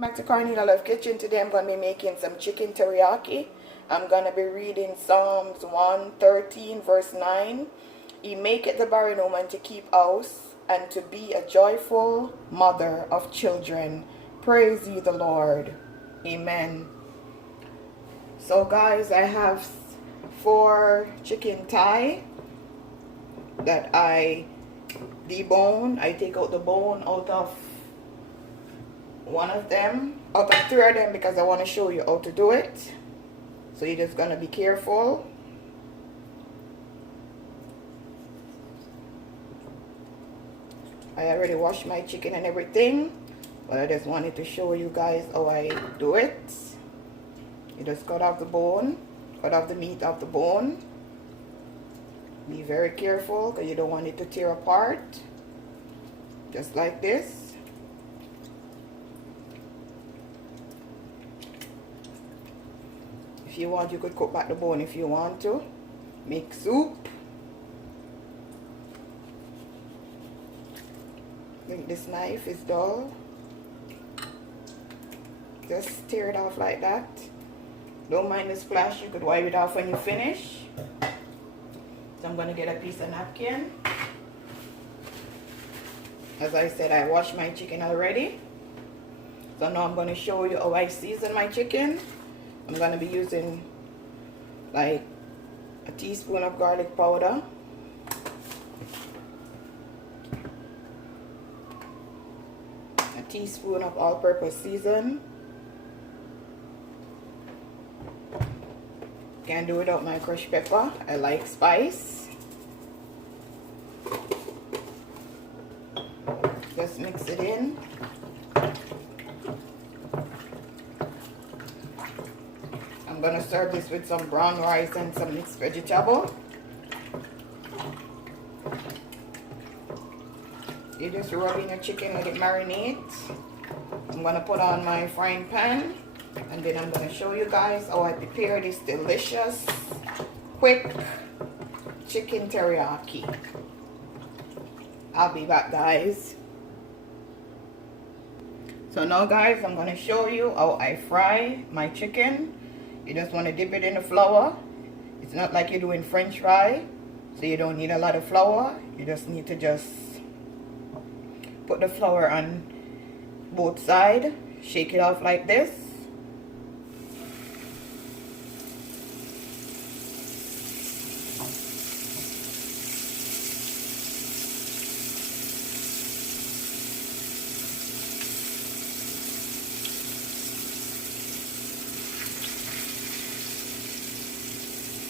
Back to Cornelialove Kitchen. Today I'm going to be making some chicken teriyaki. I'm going to be reading Psalms 113 verse 9. He maketh the barren woman to keep house, and to be a joyful mother of children. Praise ye the Lord. Amen. So guys, I have 4 chicken thigh that I debone. I take out the bone out of one of them, out of 3 of them, because I want to show you how to do it. So you're just gonna be careful. I already washed my chicken and everything, but I just wanted to show you guys how I do it. You just cut off the bone, cut off the meat off the bone. Be very careful because you don't want it to tear apart. Just like this. If you want, you could cook back the bone if you want to. Make soup. I think this knife is dull. Just tear it off like that. Don't mind the splash, you could wipe it off when you finish. So I'm going to get a piece of napkin. As I said, I washed my chicken already. So now I'm going to show you how I season my chicken. I'm going to be using like a teaspoon of garlic powder, a teaspoon of all-purpose season. Can't do without my crushed pepper. I like spice. Just mix it in. I'm gonna serve this with some brown rice and some mixed vegetable. You just rub in your chicken, let it marinate. I'm gonna put on my frying pan, and then I'm gonna show you guys how I prepare this delicious, quick chicken teriyaki. I'll be back, guys. So now guys, I'm gonna show you how I fry my chicken. You just want to dip it in the flour. It's not like you're doing French fry, so you don't need a lot of flour. You just need to just put the flour on both sides, shake it off like this.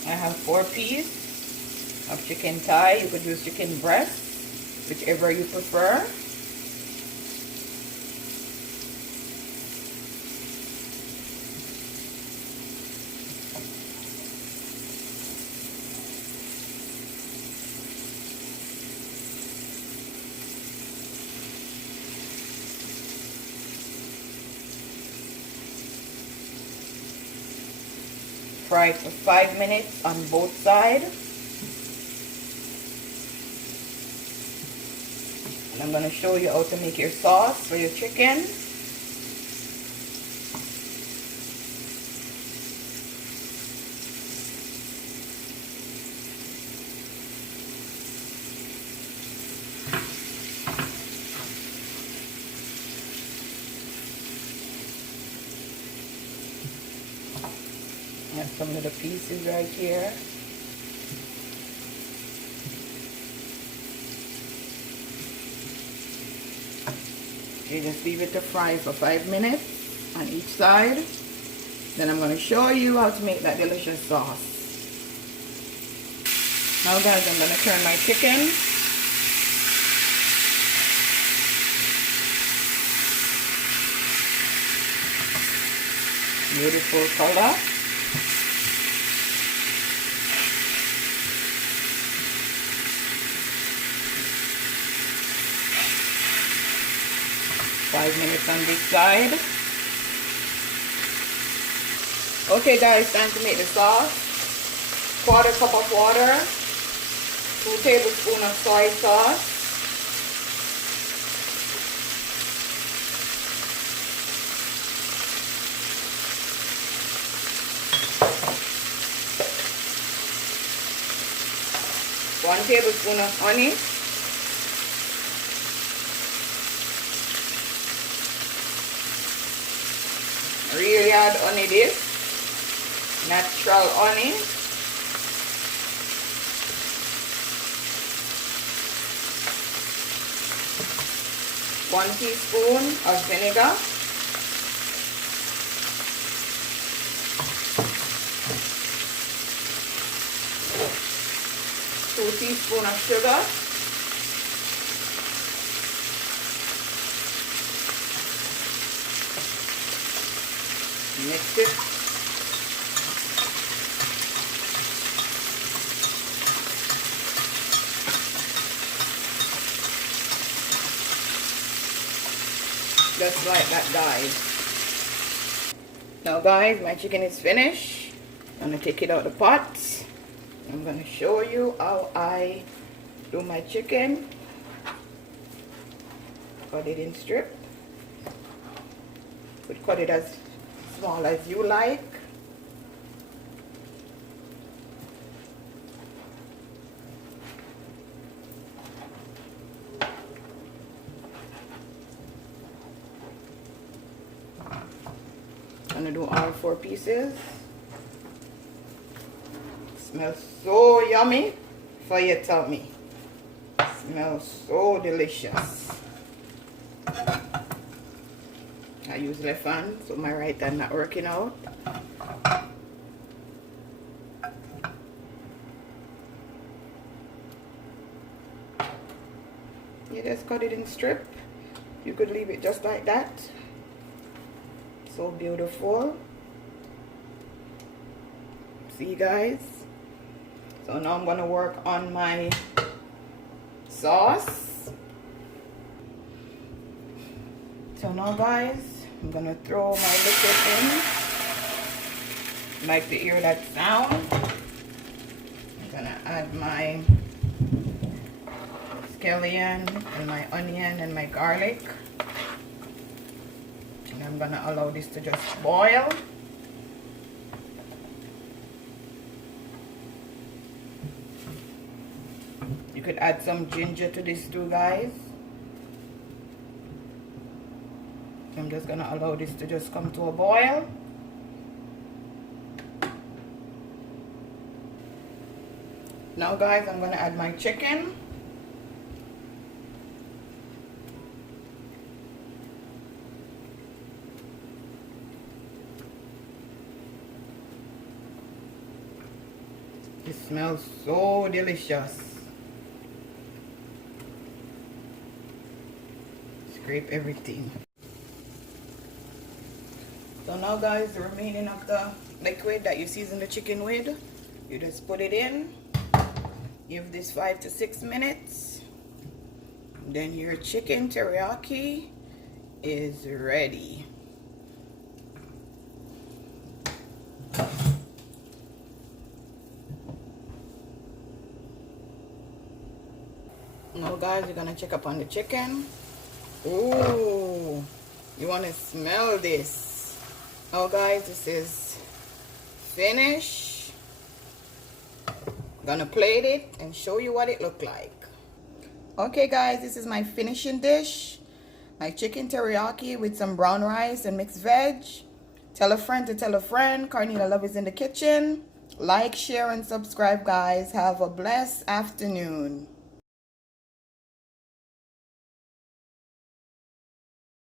I have 4 pieces of chicken thigh. You could use chicken breast, whichever you prefer. Fry for 5 minutes on both sides. And I'm going to show you how to make your sauce for your chicken. I have some little pieces right here. You just leave it to fry for 5 minutes on each side. Then I'm going to show you how to make that delicious sauce. Now guys, I'm going to turn my chicken. Beautiful color. Five minutes on this side. Okay guys, time to make the sauce. 1/4 cup of water, 2 tablespoons of soy sauce, 1 tablespoon of honey. Really add honey this. Natural honey. 1 teaspoon of vinegar. 2 teaspoons of sugar. Mix it. Just like that, guys. Now guys, my chicken is finished. I'm gonna take it out of the pot. I'm gonna show you how I do my chicken. Cut it in strip. But cut it as small as you like. I'm gonna do all 4 pieces. Smells so yummy for your tummy. Smells so delicious. I use left hand, so my right hand not working out. You just cut it in strip. You could leave it just like that. So beautiful. See, guys? So now I'm gonna work on my sauce. So now, guys, I'm gonna throw my liquid in. Like to hear that sound. I'm gonna add my scallion and my onion and my garlic. And I'm gonna allow this to just boil. You could add some ginger to this too, guys. I'm just gonna allow this to just come to a boil. Now, guys, I'm gonna add my chicken. It smells so delicious. Scrape everything. So now, guys, the remaining of the liquid that you season the chicken with, you just put it in. Give this 5 to 6 minutes. Then your chicken teriyaki is ready. Now, guys, you're gonna check up on the chicken. Ooh, you want to smell this. Oh, guys, this is finished. I'm gonna plate it and show you what it looked like. Okay, guys, this is my finishing dish. My chicken teriyaki with some brown rice and mixed veg. Tell a friend to tell a friend. Cornelia Love is in the kitchen. Like, share, and subscribe, guys. Have a blessed afternoon.